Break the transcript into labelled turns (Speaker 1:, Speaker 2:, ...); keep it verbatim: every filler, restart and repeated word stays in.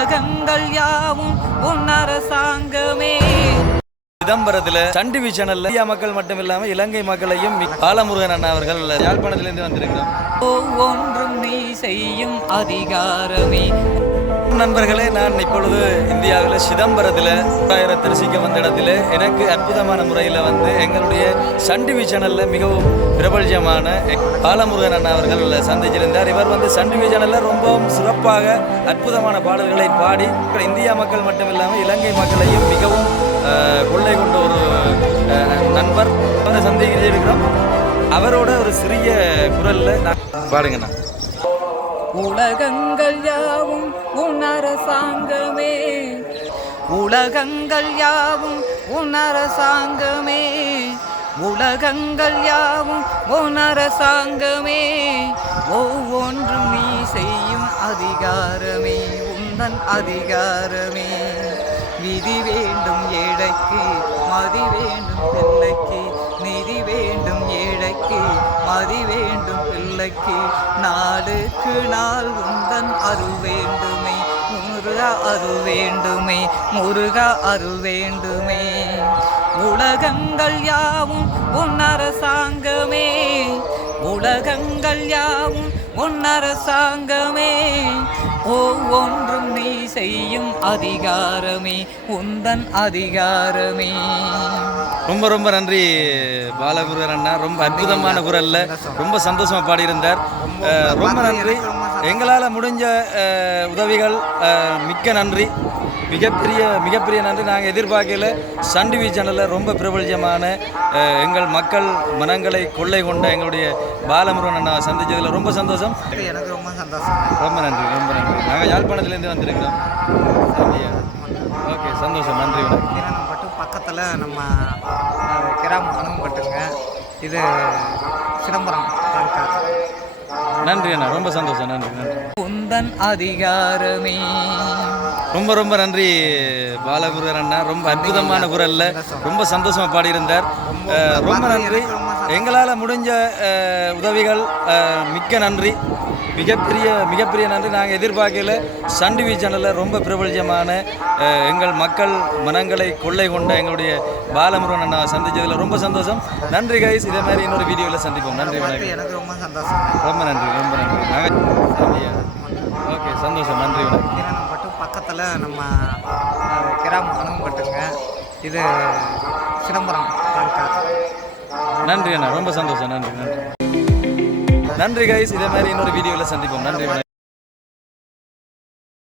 Speaker 1: உலகங்கள் யாவும் உன் அரசாங்கமே.
Speaker 2: சிதம்பரத்தில் சன் டிவி சேனல்ல இந்தியா மக்கள் மட்டும் இல்லாம இலங்கை மக்களையும் பாலமுருகன் அண்ணா அவர்கள் யாழ்ப்பாணத்திலிருந்து வந்திருக்கிறோம்.
Speaker 1: ஒவ்வொன்றும் நீ செய்யும் அதிகாரமே.
Speaker 2: நண்பர்களே, நான் இப்பொழுது இந்தியாவில் சிதம்பரத்தில் ஆயிரம் தரிசிக்க வந்த இடத்துல எனக்கு அற்புதமான முறையில் வந்து எங்களுடைய சன் டிவி சேனலில் மிகவும் பிரபல்யமான பாலமுருகன் அண்ணா அவர்கள் சந்திச்சிருந்தார். இவர் வந்து சன் டிவி சேனலில் ரொம்பவும் சிறப்பாக அற்புதமான பாடல்களை பாடி இந்தியா மக்கள் மட்டும் இல்லாமல் இலங்கை மக்களையும் மிகவும் கொள்ளை கொண்ட ஒரு நண்பர் அவரை சந்திக்கிறோம். அவரோட ஒரு சிறிய குரலில் நான் பாடுங்கண்ணா.
Speaker 1: உலகங்கள் யாவும் உன் அரசாங்கமே, உலகங்கள் யாவும் உன் அரசாங்கமே, உலகங்கள் யாவும் உன் அரசாங்கமே. ஒவ்வொன்றும் நீ செய்யும் அதிகாரமே, உந்தன் அதிகாரமே. விதி வேண்டும் ஏழைக்கு, மதி வேண்டும் பிள்ளைக்கு, நிதி வேண்டும் ஏழைக்கு, மதி வேண்டும் பிள்ளைக்கு. நாளுக்கு நாள் உந்தன் அருள் வேண்டுமே, முருகா அருள் வேண்டுமே, முருகா அருள் வேண்டுமே. உலகங்கள் யாவும் உன் அரசாங்கமே, உலகங்கள் யாவும் உன் அரசாங்கமே. ஒவ்வொன்றும் நீ செய்யும் அதிகாரமே, உந்தன் அதிகாரமே.
Speaker 2: ரொம்ப ரொம்ப நன்றி பாலமுருகன் அண்ணா. ரொம்ப அற்புதமான குரல்ல ரொம்ப சந்தோஷமா பாடியிருந்தார். ரொம்ப நன்றி. எங்களால் முடிஞ்ச உதவிகள் மிக்க நன்றி, மிகப்பெரிய மிகப்பெரிய நன்றி. நாங்கள் எதிர்பார்க்கல சன் டிவி சேனலில் ரொம்ப பிரபல்யமான எங்கள் மக்கள் மனங்களை கொள்ளை கொண்ட எங்களுடைய பாலமுருகன் அண்ணா சந்தித்ததில் ரொம்ப சந்தோஷம்.
Speaker 1: எனக்கு ரொம்ப சந்தோஷம்.
Speaker 2: ரொம்ப நன்றி, ரொம்ப நன்றி. நாங்கள் யாழ்ப்பாணத்துலேருந்து வந்திருக்கிறோம். ஓகே, சந்தோஷம். நன்றி.
Speaker 1: பட்டு பக்கத்தில் நம்ம கிராமம் அனுமப்பட்டுங்க. இது சிதம்பரம்.
Speaker 2: நன்றி அண்ணா, ரொம்ப சந்தோஷம். நன்றி நன்றி.
Speaker 1: உந்தன் அதிகாரமே.
Speaker 2: ரொம்ப ரொம்ப நன்றி பாலமுருகன் அண்ணா. ரொம்ப அற்புதமான குரல்ல ரொம்ப சந்தோஷமா பாடியிருந்தார். ரொம்ப நன்றி. எங்களால் முடிஞ்ச உதவிகள் மிக்க நன்றி, மிகப்பெரிய மிகப்பெரிய நன்றி. நாங்கள் எதிர்பார்க்கல சன் டிவி சேனலில் ரொம்ப பிரபல்யமான எங்கள் மக்கள் மனங்களை கொள்ளை கொண்ட எங்களுடைய பாலமுருகன் அண்ணா சந்தித்ததில் ரொம்ப சந்தோஷம். நன்றி கைஸ். இதே மாதிரி இன்னொரு வீடியோவில் சந்திப்போம். நன்றி, வணக்கம்.
Speaker 1: எனக்கு ரொம்ப சந்தோஷம்.
Speaker 2: ரொம்ப நன்றி, ரொம்ப நன்றி. நாங்கள் ஓகே, சந்தோஷம். நன்றி, வணக்கம்.
Speaker 1: பட்டு பக்கத்தில் நம்ம கிராமம் அனுமப்பட்டுங்க. இது சிதம்பரம்.
Speaker 2: நன்றி அண்ணா, ரொம்ப சந்தோஷம். நன்றி நன்றி நன்றி கைஸ். இதே மாதிரி இன்னொரு வீடியோவில் சந்திப்போம். நன்றி.